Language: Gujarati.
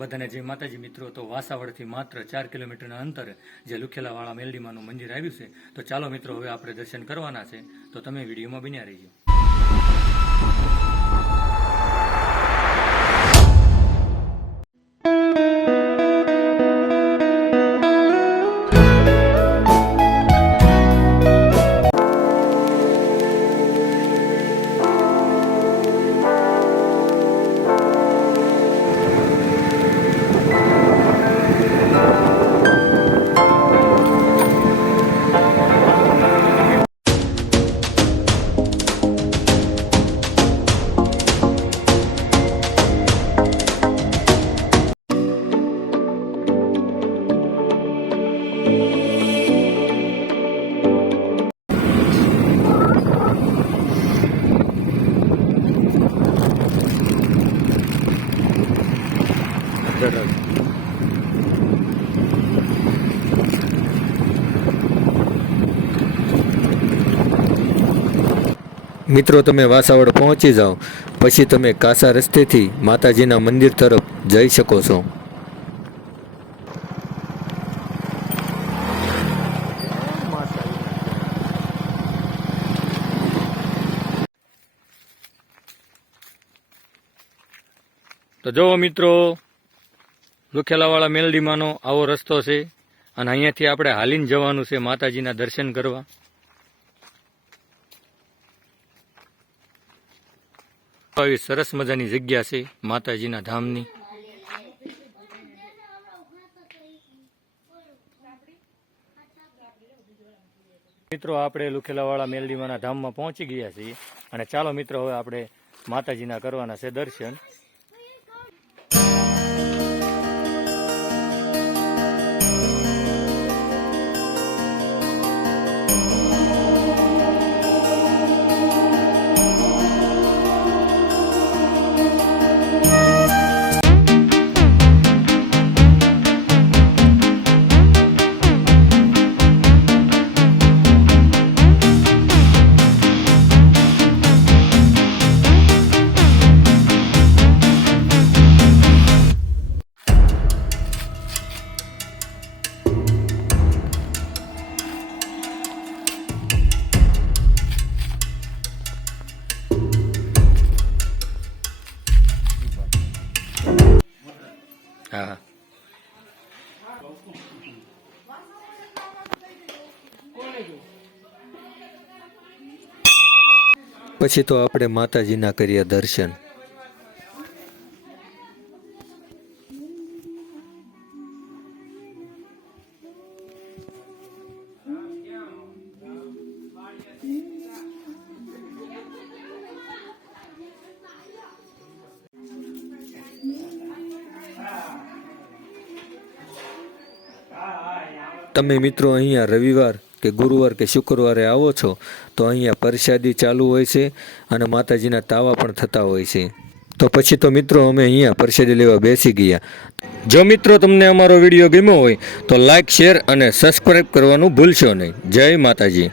બધાને જય માતાજી મિત્રો. તો વાસાવડથી માત્ર 4 કિલોમીટરના અંતરે જે લુખેલાવાળા મેલડીમાનું મંદિર આવ્યું છે, તો ચાલો મિત્રો હવે આપણે દર્શન કરવાના છે, તો તમે વિડીયોમાં બન્યા રહીજો. મિત્રો તમે વાસાવડ પહોંચી જાઓ પછી તમે કાસા રસ્તેથી માતાજીના મંદિર તરફ જઈ શકો છો. તો જો મિત્રો, લુખેલાવાળા મેલડીમાંનો આવો રસ્તો છે અને અહીંયાથી આપણે હાલીને જવાનું છે માતાજીના દર્શન કરવા. આવી સરસ મજાની જગ્યા છે માતાજીના ધામની. મિત્રો આપણે લુખેલાવાળા મેલડીમાંના ધામમાં પહોંચી ગયા છીએ અને ચાલો મિત્રો હવે આપણે માતાજીના કરવાના છે દર્શન. હા, પછી તો આપણે માતાજીના કર્યા દર્શન. તમે મિત્રો અહીંયા રવિવાર કે ગુરુવાર કે શુક્રવારે આવો છો તો અહીંયા પ્રસાદી ચાલુ હોય છે અને માતાજીના તાવા પણ થતા હોય છે. તો પછી તો મિત્રો અમે અહીંયા પ્રસાદી લેવા બેસી ગયા. જો મિત્રો તમને અમારો વિડીયો ગમ્યો હોય તો લાઈક, શેર અને સબસ્ક્રાઈબ કરવાનું ભૂલશો નહીં. જય માતાજી.